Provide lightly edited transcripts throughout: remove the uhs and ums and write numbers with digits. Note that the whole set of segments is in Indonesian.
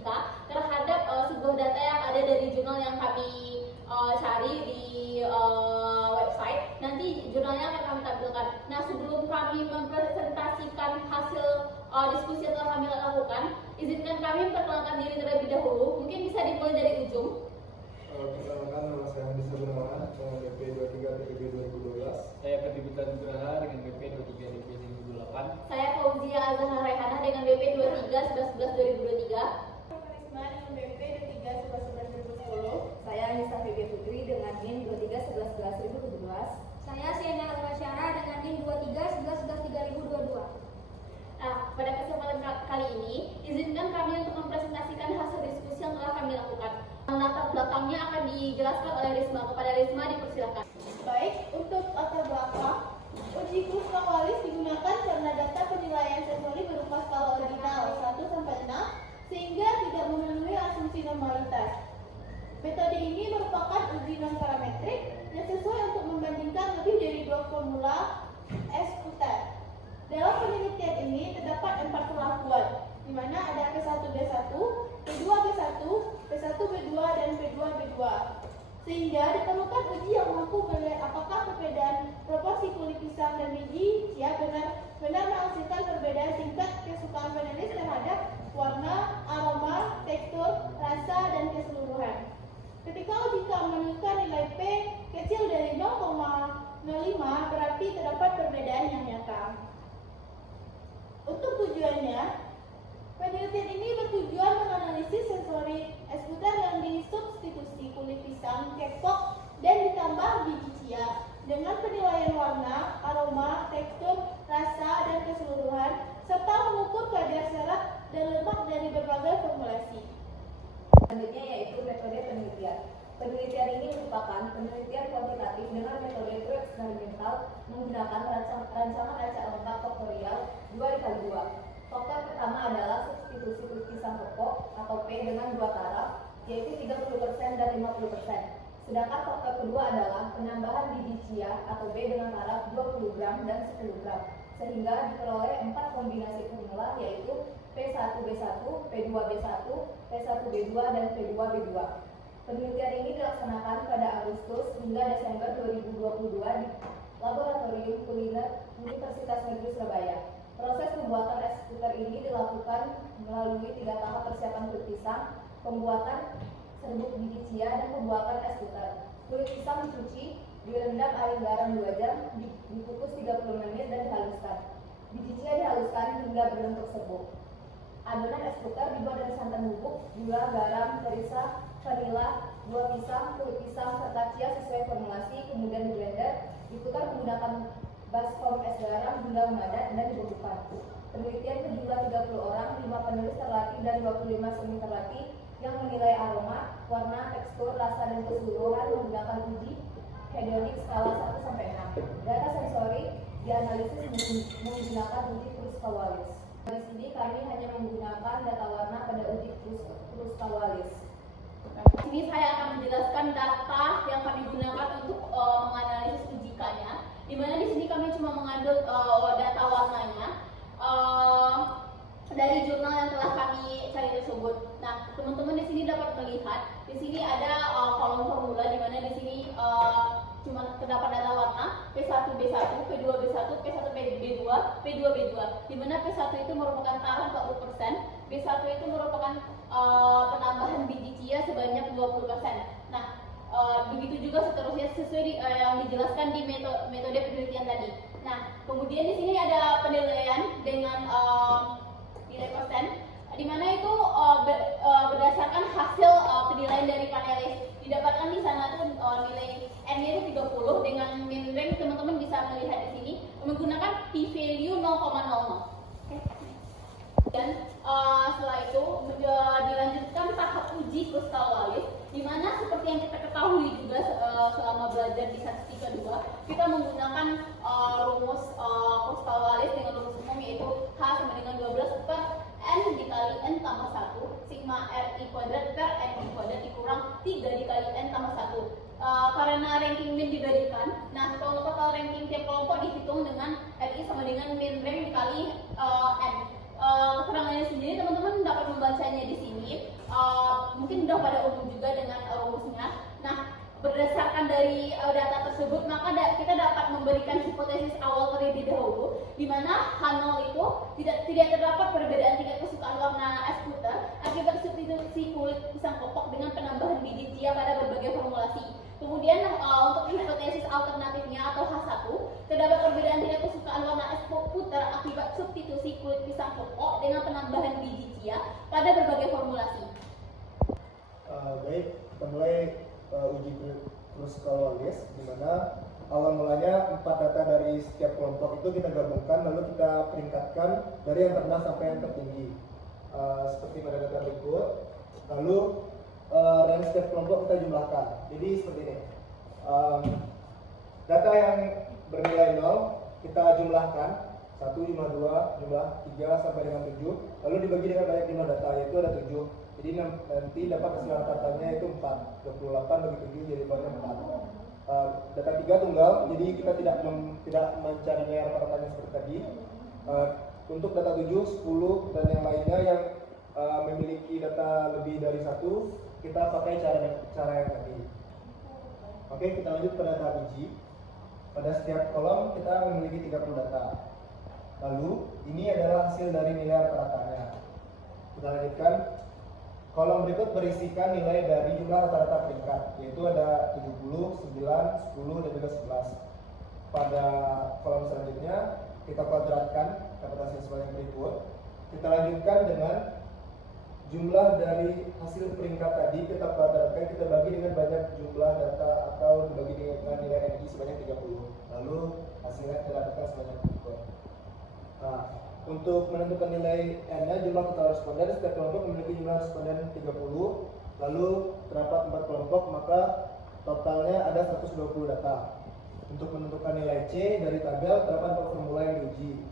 ujika terhadap sebuah data yang ada dari jurnal yang kami cari di website. Nanti jurnalnya akan kami tampilkan. Nah, sebelum kami mempresentasikan hasil diskusi yang telah kami lakukan, izinkan kami memperkenalkan diri terlebih dahulu. Mungkin bisa dimulai dari ujung. Perkenalkan, nama saya Andi Sabrawan dengan BP 23 PPB 2012. Saya Pedibutan Nugraha dengan BP 23 DP 2008. Saya Fauzia Azhar Raihana dengan BP 23 11 11 2023. Karisma dengan BP 23 11 11 2010. Saya Anissa Vivi Putri dengan NIM 23 11 11 2017. Saya Siena Alwasyara dengan NIM 23 11 11 3022. Nah, pada kesempatan kali ini, izinkan kami untuk mempresentasikan hasil diskusi yang telah kami lakukan. Latar belakangnya akan dijelaskan oleh Risma. Kepada Risma, dipersilakan. Baik, untuk latar belakang, uji Kruskal-Wallis digunakan karena data penilaian sensori berupa skala ordinal 1 sampai 6 sehingga tidak memenuhi asumsi normalitas. Metode ini merupakan uji non-parametrik yang sesuai untuk membandingkan lebih dari 2 formula S-Puter. Dalam penelitian ini terdapat 4 perlakuan, di mana ada P1B1, P2B1, P1B2, dan P2B2. Sehingga ditemukan uji yang mampu melihat apakah perbedaan proporsi kulit pisang dan biji ya benar menghasilkan perbedaan tingkat kesukaan panelis terhadap warna, aroma, tekstur, rasa, dan keseluruhan. Ketika ujika menunjukkan nilai P kecil dari 0,05 berarti terdapat perbedaan yang nyata. Untuk tujuannya, penelitian ini bertujuan menganalisis sensori S-Puter yang disubstitusi kulit pisang, kepok, dan ditambah biji chia dengan penilaian warna, aroma, tekstur, rasa, dan keseluruhan, serta mengukur kadar serat dan lemak dari berbagai formulasi. Selanjutnya yaitu metode penelitian. Penelitian ini merupakan penelitian kuantitatif dengan metode eksperimental menggunakan rancangan acak lengkap faktorial 2x2. Faktor pertama adalah substitusi kulit pisang kepok atau P dengan 2 taraf, yaitu 30% dan 50%. Sedangkan faktor kedua adalah penambahan biji chia atau B dengan taraf 20 gram dan 10 gram, sehingga diperoleh 4 kombinasi formula yaitu P1B1, P2B1, P1B2, dan P2B2. Penelitian ini dilaksanakan pada Agustus hingga Desember 2022 di Laboratorium Kuliner Universitas Negeri Surabaya. Proses pembuatan es-puter ini dilakukan melalui 3 tahap persiapan kulit pisang, pembuatan serbuk biji chia, dan pembuatan es-puter. Kulit pisang dicuci, direndam air garam 2 jam, dikukus 30 menit dan dihaluskan. Biji chia dihaluskan hingga berbentuk serbuk. Adonan es-puter dibuat dari santan bubuk, gula, garam, melisa, vanila, buah pisang, kulit pisang, serta chia sesuai formulasi, kemudian diblender, ditukar menggunakan baskom es garam hingga memadat dan dibekukan. Penelitian berjumlah 30 orang, 5 penulis terlatih dan 25 semi terlatih yang menilai aroma, warna, tekstur, rasa, dan keseluruhan menggunakan uji hedonik skala 1 sampai 6. Data sensori dianalisis menggunakan uji Kruskal-Wallis. Di sini kami hanya menggunakan data warna pada uji Kruskal-Wallis. Di sini saya akan menjelaskan data yang kami gunakan untuk menganalisis ujikanya. Di mana di sini kami cuma mengambil data warnanya dari jurnal yang telah kami cari tersebut. Nah, teman-teman di sini dapat melihat di sini ada kolom formula di mana di sini cuma terdapat data warna P1B1, P2B1, P1B2, P2B2. Di mana P1 itu merupakan taraf 40%, B1 itu merupakan penambahan biji chia sebanyak 20%. Nah, begitu juga seterusnya sesuai yang dijelaskan di metode penelitian tadi. Nah, kemudian di sini ada penilaian dengan nilai persen, di mana itu berdasarkan hasil penilaian dari panelis. Didapatkan di sana tuh nilai N-nya itu 30 dengan min range, teman-teman bisa melihat di sini menggunakan p-value 0,00. Dan setelah itu dilanjutkan tahap uji Kruskal-Wallis, di mana seperti yang kita ketahui juga selama belajar di statistika 2, kita menggunakan rumus Kruskal-Wallis dengan rumus umum yaitu H sama dengan 12 per N dikali N tambah 1 sigma RI kuadrat per NI kuadrat dikurang 3 dikali N tambah 1. Karena ranking min diberikan, nah total ranking tiap kelompok dihitung dengan RI sama dengan min rank dikali N. Keterangannya sendiri teman-teman dapat membacanya di sini. pada umum juga dengan rumusnya. Nah, berdasarkan dari data tersebut, maka kita dapat memberikan hipotesis awal terlebih dahulu, di mana H0 itu tidak terdapat perbedaan tingkat kesukaan warna es puter akibat substitusi kulit pisang kopok dengan penambahan biji chia pada berbagai formulasi. Kemudian untuk hipotesis alternatifnya atau H1, terdapat perbedaan tingkat kesukaan warna es puter akibat substitusi kulit pisang kopok dengan penambahan biji chia pada berbagai formulasi. Baik, kita mulai uji Kruskal-Wallis, di mana awal mulanya 4 data dari setiap kelompok itu kita gabungkan, lalu kita peringkatkan dari yang terendah sampai yang tertinggi, seperti pada data berikut. Lalu rank setiap kelompok kita jumlahkan. Jadi seperti ini, data yang bernilai 0 kita jumlahkan, 1 jumlah 2 jumlah 3 sampai dengan 7, lalu dibagi dengan banyak jumlah data, yaitu ada 7. Jadi nanti dapat hasil rata-ratanya itu 4. 28 bagi 7 jadi banyak 4. Data 3 tunggal, jadi kita tidak mencari rata-ratanya seperti tadi. Untuk data 7, 10 dan yang lainnya yang memiliki data lebih dari 1, kita pakai cara yang tadi. Oke, kita lanjut pada data biji. Pada setiap kolom kita memiliki 30 data. Lalu ini adalah hasil dari nilai rata-ratanya. Kita lanjutkan. Kolom berikut berisikan nilai dari jumlah rata-rata peringkat, yaitu ada 70, 9, 10, dan juga 11. Pada kolom selanjutnya, kita kuadratkan, dapat hasil sebanyak berikut. Kita lanjutkan dengan jumlah dari hasil peringkat tadi, kita kuadratkan, kita bagi dengan banyak jumlah data atau dibagi dengan nilai NI sebanyak 30. Lalu hasilnya kita dapatkan sebanyak berikut. Nah, untuk menentukan nilai N-nya, jumlah total responden, setiap kelompok memiliki jumlah responden 30. Lalu terdapat 4 kelompok, maka totalnya ada 120 data. Untuk menentukan nilai C dari tabel terdapat 4 formula yang diuji,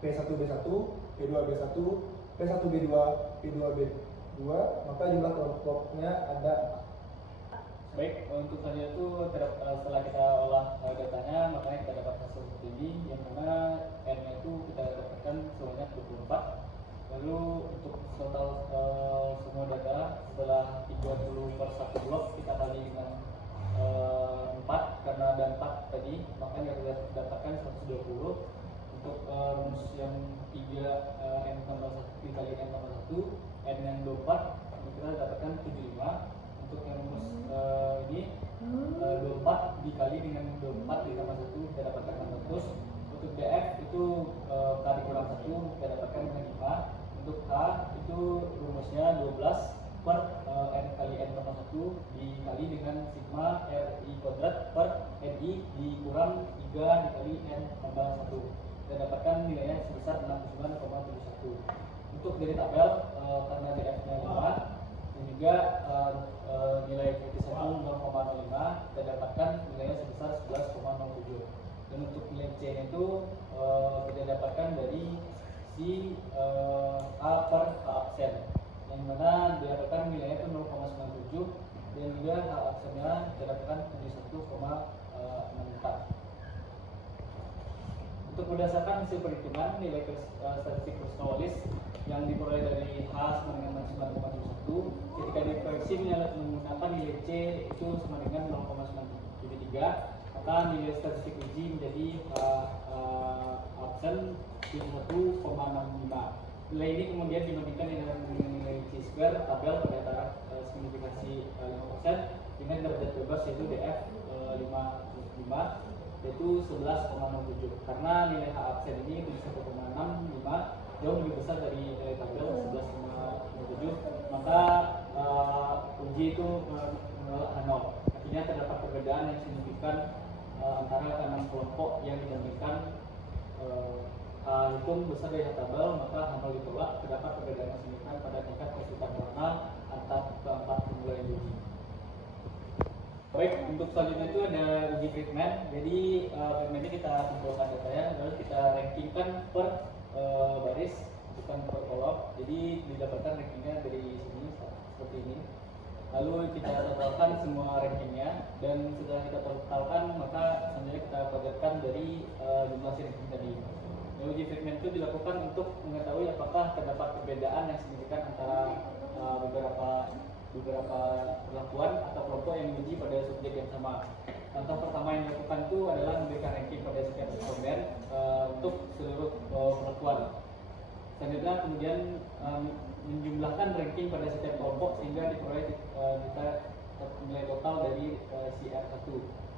P1B1, P2B1, P1B2, P2B2, maka jumlah kelompoknya ada 4. Baik, untuk selanjutnya itu setelah kita olah datanya, makanya kita dapat hasil seperti ini, yang mana N-nya itu kita dapatkan sebanyak 24. Lalu untuk total semua data setelah 30 per 1 blok kita kali dengan 4, karena ada 4 tadi, makanya kita dapatkan 120. Untuk rumus yang 3 N tambah 1 dikali N tambah 1, N yang 24, kita dapatkan 75. Untuk yang rumus ini 24 dikali dengan 24 ditambah 1 kita dapatkan 600. Untuk DF itu kali kurang 1 kita dapatkan dengan 5. Untuk H itu rumusnya 12 per N kali N tambah 1 dikali dengan sigma RI kuadrat per NI dikurang 3 dikali N tambah 1. Kita dapatkan nilainya sebesar 69,71. Untuk dari tabel karena DF nya 5 dan juga nilai kritis 0,05, kita dapatkan nilainya sebesar 11,07. Dan untuk nilai C itu kita dapatkan dari si A per H absen, yang mana didapatkan nilainya itu 0,97, dan juga H absennya kita dapatkan 71,64. Untuk berdasarkan hasil perhitungan nilai statistik Kruskal-Wallis yang diperoleh dari H sama dengan 9,71, ketika diproyeksi menggunakan nilai C itu sama dengan 0,973, maka nilai statistik uji menjadi absen 1,65. Nilai ini kemudian dibandingkan dengan nilai C-square tabel pada taraf signifikasi 5% dengan derajat bebas yaitu DF 5, yaitu 11,67. Karena nilai H absen ini 1,65 jauh lebih besar dari nilai tabel 11,57, maka uji itu H0. Artinya terdapat perbedaan yang signifikan antara 6 kelompok yang dibandingkan H itu besar dari tabel, maka H0 ditolak. Terdapat perbedaan yang signifikan pada tingkat kesulitan warna antar keempat formula yang diuji. Baik, untuk selanjutnya itu ada uji treatment. Jadi treatment ini kita kumpulkan datanya, lalu kita rankingkan per baris, bukan per kolom. Jadi didapatkan rankingnya dari sini seperti ini. Lalu kita totalkan semua rankingnya, dan setelah kita totalkan maka selanjutnya kita kuadratkan dari jumlah ranking tadi. Dan uji treatment itu dilakukan untuk mengetahui apakah terdapat perbedaan yang signifikan antara beberapa beberapa perlakuan atau kelompok yang diuji pada subjek yang sama. Contoh pertama yang dilakukan itu adalah memberikan ranking pada setiap responden untuk seluruh perlakuan. Selanjutnya kemudian menjumlahkan ranking pada setiap kelompok sehingga diperoleh kita nilai total dari si R1.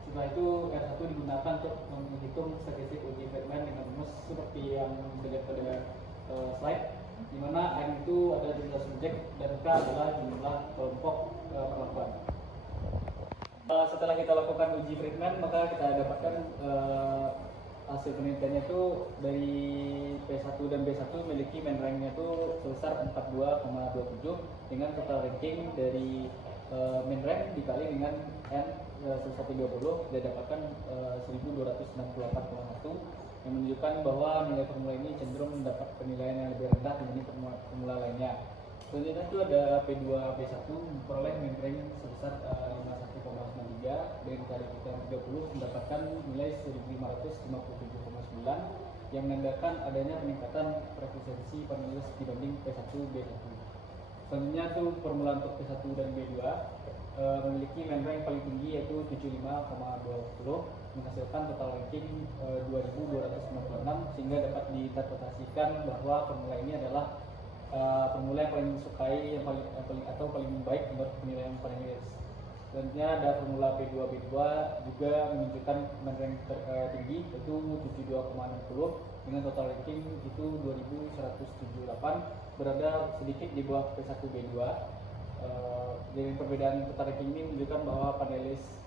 Setelah itu R1 digunakan untuk menghitung statistik uji Friedman dengan rumus seperti yang dilihat pada slide, di mana N itu adalah jumlah subjek dan K adalah jumlah kelompok perlakuan. Setelah kita lakukan uji Friedman, maka kita dapatkan hasil penelitiannya itu dari P1 dan B1 memiliki main ranknya itu sebesar 42,27 dengan total ranking dari main rank dikali dengan N 130 dia dapatkan 1268,1 yang menunjukkan bahwa nilai formula ini cenderung mendapat penilaian yang lebih rendah dibanding formula lainnya. Selanjutnya itu ada P2 B1 memperoleh main rank sebesar 51,93 dengan dikali kita 30 mendapatkan nilai 1557,9 yang menandakan adanya peningkatan proficiency penulis dibanding P1 B1. Selanjutnya itu formula untuk P1 dan B2 memiliki main rank paling tinggi yaitu 75,20 menghasilkan total ranking 2296 sehingga dapat diinterpretasikan bahwa formula ini adalah formula yang paling disukai yang paling baik menurut penilaian panelis. Selanjutnya ada formula P2B2 juga menunjukkan main rank tertinggi yaitu 72,60 dengan total ranking itu 2178 berada sedikit di bawah P1B2. Dari perbedaan total ranking ini menunjukkan bahwa panelis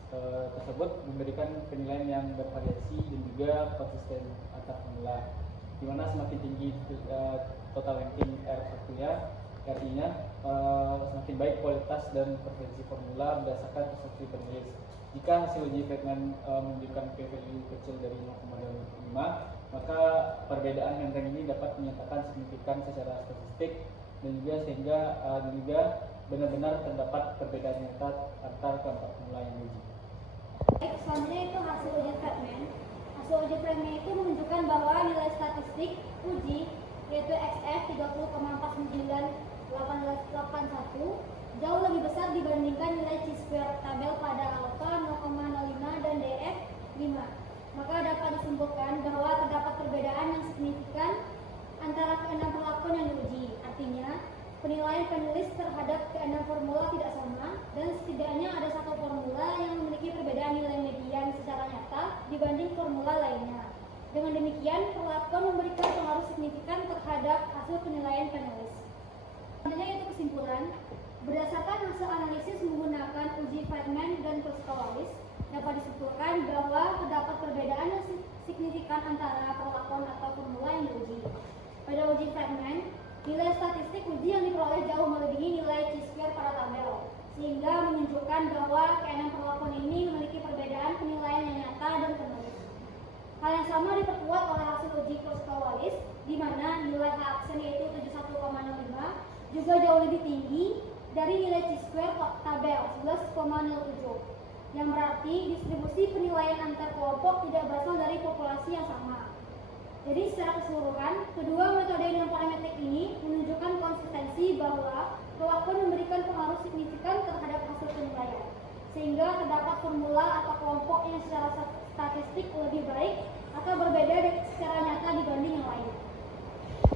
tersebut memberikan penilaian yang bervariasi dan juga konsisten antar formula, di mana semakin tinggi total ranking R1-nya, RI-nya, semakin baik kualitas dan preferensi formula berdasarkan persepsi penulis. Jika hasil uji Friedman menunjukkan p-value kecil dari 0,5, maka perbedaan main rank ini dapat menyatakan signifikan secara statistik dan juga benar-benar terdapat perbedaan nyata antar keempat formula yang diuji. Baik, selanjutnya itu hasil uji Friedman. Hasil uji Friedman itu menunjukkan bahwa nilai statistik uji yaitu XF 30,491881 jauh lebih besar dibandingkan nilai chi-square tabel pada alpha 0,05 dan DF 5. Maka dapat disimpulkan bahwa terdapat perbedaan yang signifikan antara keenam perlakuan yang diuji. Artinya, penilaian penulis terhadap keenam formula tidak sama dan setidaknya ada satu formula yang memiliki perbedaan nilai median secara nyata dibanding formula lainnya. Dengan demikian, perlakuan memberikan pengaruh signifikan terhadap hasil penilaian penulis. Selanjutnya yaitu kesimpulan. Berdasarkan hasil analisis menggunakan uji Friedman dan Kruskal-Wallis, dapat disimpulkan bahwa terdapat perbedaan yang signifikan antara perlakuan atau formula yang diuji. Pada uji Friedman, nilai statistik uji yang diperoleh jauh melebihi nilai chi-square pada tabel, sehingga menunjukkan bahwa keenam perlakuan ini memiliki perbedaan penilaian yang nyata dan penulis. Hal yang sama diperkuat oleh hasil uji Kruskal-Wallis, di mana nilai H-aksen yaitu 71,05 juga jauh lebih tinggi dari nilai chi-square tabel 11,07, yang berarti distribusi penilaian antar kelompok tidak berasal dari populasi yang sama. Jadi secara keseluruhan, kedua metode non parametrik ini menunjukkan konsistensi bahwa perlakuan memberikan pengaruh signifikan terhadap hasil penilaian, sehingga terdapat formula atau kelompok yang secara statistik lebih baik atau berbeda secara nyata dibanding yang lain.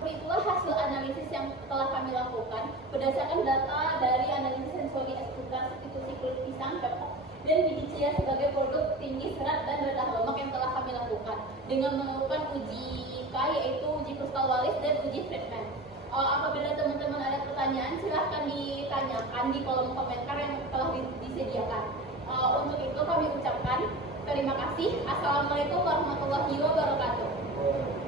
Itulah hasil analisis yang telah kami lakukan berdasarkan data dari analisis sensori struktur substitusi kulit pisang Pepok dan PDCA sebagai produk tinggi serat dan rendah lemak yang telah kami lakukan dengan melakukan uji K yaitu uji Kruskal-Wallis dan uji Friedman. Apabila teman-teman ada pertanyaan silahkan ditanyakan di kolom komentar yang telah disediakan. Untuk itu kami ucapkan terima kasih. Assalamualaikum warahmatullahi wabarakatuh.